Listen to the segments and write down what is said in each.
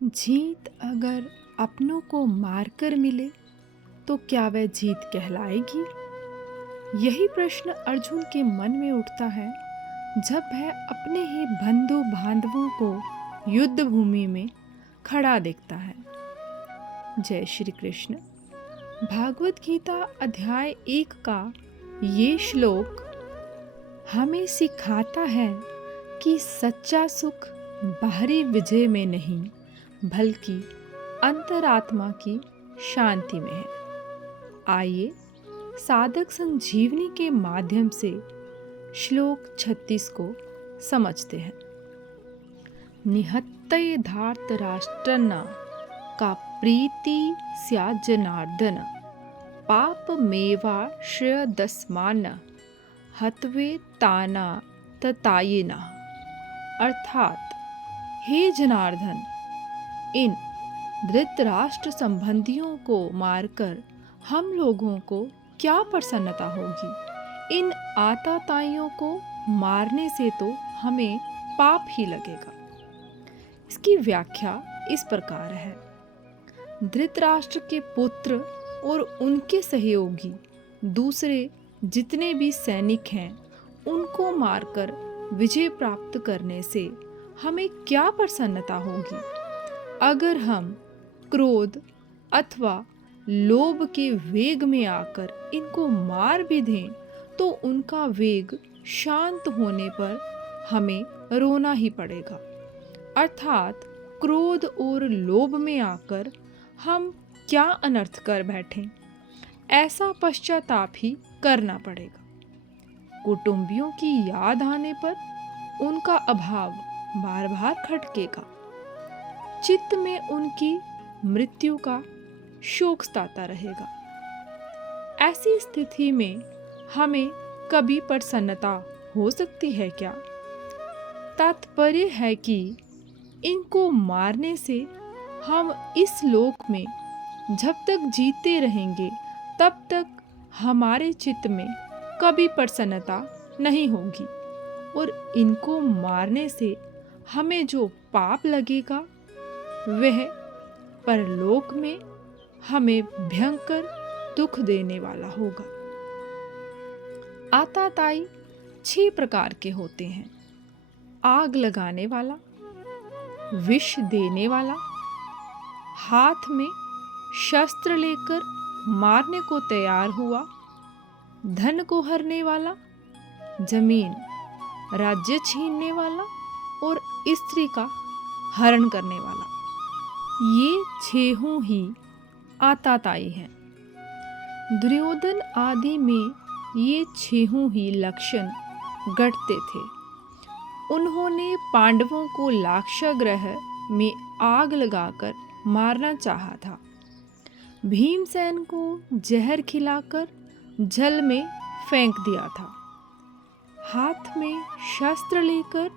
जीत अगर अपनों को मारकर मिले तो क्या वह जीत कहलाएगी? यही प्रश्न अर्जुन के मन में उठता है जब वह अपने ही बंधु बांधवों को युद्ध भूमि में खड़ा देखता है। जय श्री कृष्ण। भागवत गीता अध्याय 1 का ये श्लोक हमें सिखाता है कि सच्चा सुख बाहरी विजय में नहीं बल्कि अंतरात्मा की शांति में है। आइए साधक संजीवनी के माध्यम से श्लोक 36 को समझते हैं। निहत्य धार्त राष्ट्रना का प्रीति स्या जनार्दन पाप मेवा श्रेय दस्मान हत्वे ताना ततायिना। अर्थात हे जनार्दन, इन धृतराष्ट्र संबंधियों को मारकर हम लोगों को क्या प्रसन्नता होगी। इन आताताइयों को मारने से तो हमें पाप ही लगेगा। इसकी व्याख्या इस प्रकार है। धृतराष्ट्र के पुत्र और उनके सहयोगी दूसरे जितने भी सैनिक हैं उनको मारकर विजय प्राप्त करने से हमें क्या प्रसन्नता होगी। अगर हम क्रोध अथवा लोभ के वेग में आकर इनको मार भी दें तो उनका वेग शांत होने पर हमें रोना ही पड़ेगा। अर्थात क्रोध और लोभ में आकर हम क्या अनर्थ कर बैठें, ऐसा पश्चाताप ही करना पड़ेगा। कुटुंबियों की याद आने पर उनका अभाव बार बार खटकेगा। चित्त में उनकी मृत्यु का शोक सताता रहेगा। ऐसी स्थिति में हमें कभी प्रसन्नता हो सकती है क्या? तात्पर्य है कि इनको मारने से हम इस लोक में जब तक जीते रहेंगे तब तक हमारे चित्त में कभी प्रसन्नता नहीं होगी और इनको मारने से हमें जो पाप लगेगा वह परलोक में हमें भयंकर दुख देने वाला होगा। आताताई 6 प्रकार के होते हैं। आग लगाने वाला, विष देने वाला, हाथ में शस्त्र लेकर मारने को तैयार हुआ, धन को हरने वाला, जमीन राज्य छीनने वाला और स्त्री का हरण करने वाला। ये 6 ही आताताई हैं। दुर्योधन आदि में ये 6 ही लक्षण घटते थे। उन्होंने पांडवों को लाक्षागृह में आग लगाकर मारना चाहा था। भीमसेन को जहर खिलाकर जल में फेंक दिया था। हाथ में शस्त्र लेकर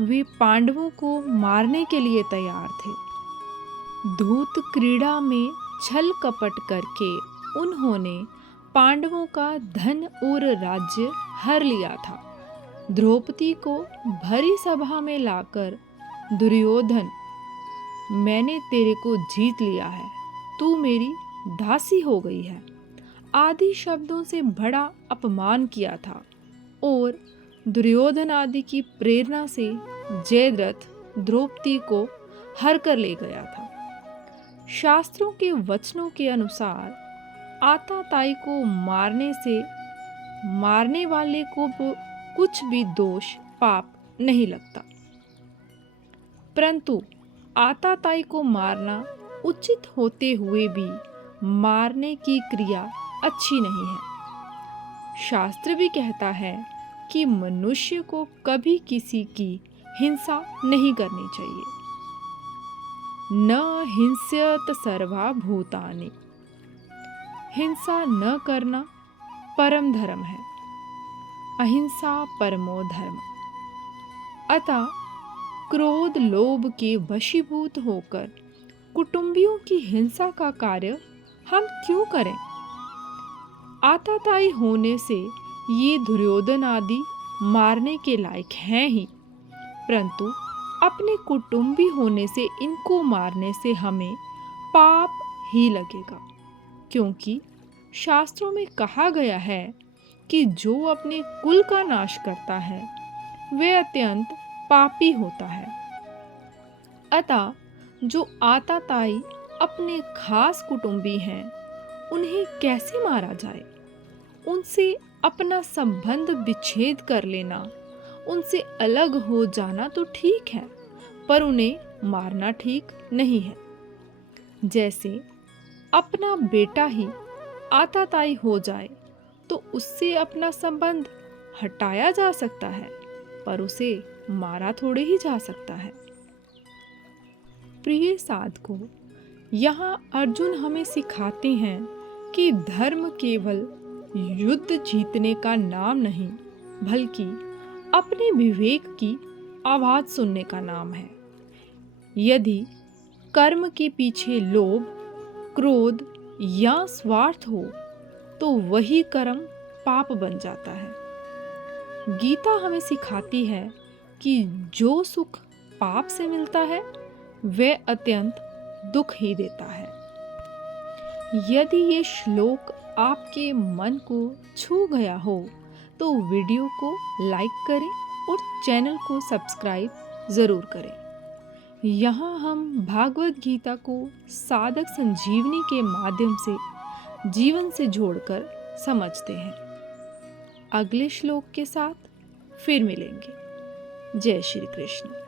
वे पांडवों को मारने के लिए तैयार थे। धूत क्रीड़ा में छल कपट करके उन्होंने पांडवों का धन और राज्य हर लिया था। द्रौपदी को भरी सभा में लाकर दुर्योधन, मैंने तेरे को जीत लिया है, तू मेरी दासी हो गई है, आदि शब्दों से बड़ा अपमान किया था और दुर्योधन आदि की प्रेरणा से जयद्रथ द्रौपदी को हर कर ले गया था। शास्त्रों के वचनों के अनुसार आताताई को मारने से मारने वाले को कुछ भी दोष पाप नहीं लगता, परंतु आताताई को मारना उचित होते हुए भी मारने की क्रिया अच्छी नहीं है। शास्त्र भी कहता है कि मनुष्य को कभी किसी की हिंसा नहीं करनी चाहिए। न हिंस्यत सर्वा भूतानि, हिंसा न करना परम धर्म है। अहिंसा परमो धर्म। अतः क्रोध लोभ के वशीभूत होकर कुटुंबियों की हिंसा का कार्य हम क्यों करें? आताताई होने से ये दुर्योधन आदि मारने के लायक हैं ही, परंतु अपने कुटुंबी होने से इनको मारने से हमें पाप ही लगेगा, क्योंकि शास्त्रों में कहा गया है कि जो अपने कुल का नाश करता है वह अत्यंत पापी होता है। अतः जो आताताई अपने खास कुटुंबी हैं, उन्हें कैसे मारा जाए? उनसे अपना संबंध विच्छेद कर लेना, उनसे अलग हो जाना तो ठीक है, पर उन्हें मारना ठीक नहीं है। जैसे अपना बेटा ही आताताई हो जाए तो उससे अपना संबंध हटाया जा सकता है, पर उसे मारा थोड़े ही जा सकता है। प्रिय साधकों, यहाँ अर्जुन हमें सिखाते हैं कि धर्म केवल युद्ध जीतने का नाम नहीं, बल्कि अपने विवेक की आवाज सुनने का नाम है। यदि कर्म के पीछे लोभ, क्रोध या स्वार्थ हो तो वही कर्म पाप बन जाता है। गीता हमें सिखाती है कि जो सुख पाप से मिलता है वह अत्यंत दुख ही देता है। यदि ये श्लोक आपके मन को छू गया हो तो वीडियो को लाइक करें और चैनल को सब्सक्राइब ज़रूर करें। यहाँ हम भागवत गीता को साधक संजीवनी के माध्यम से जीवन से जोड़कर समझते हैं। अगले श्लोक के साथ फिर मिलेंगे। जय श्री कृष्ण।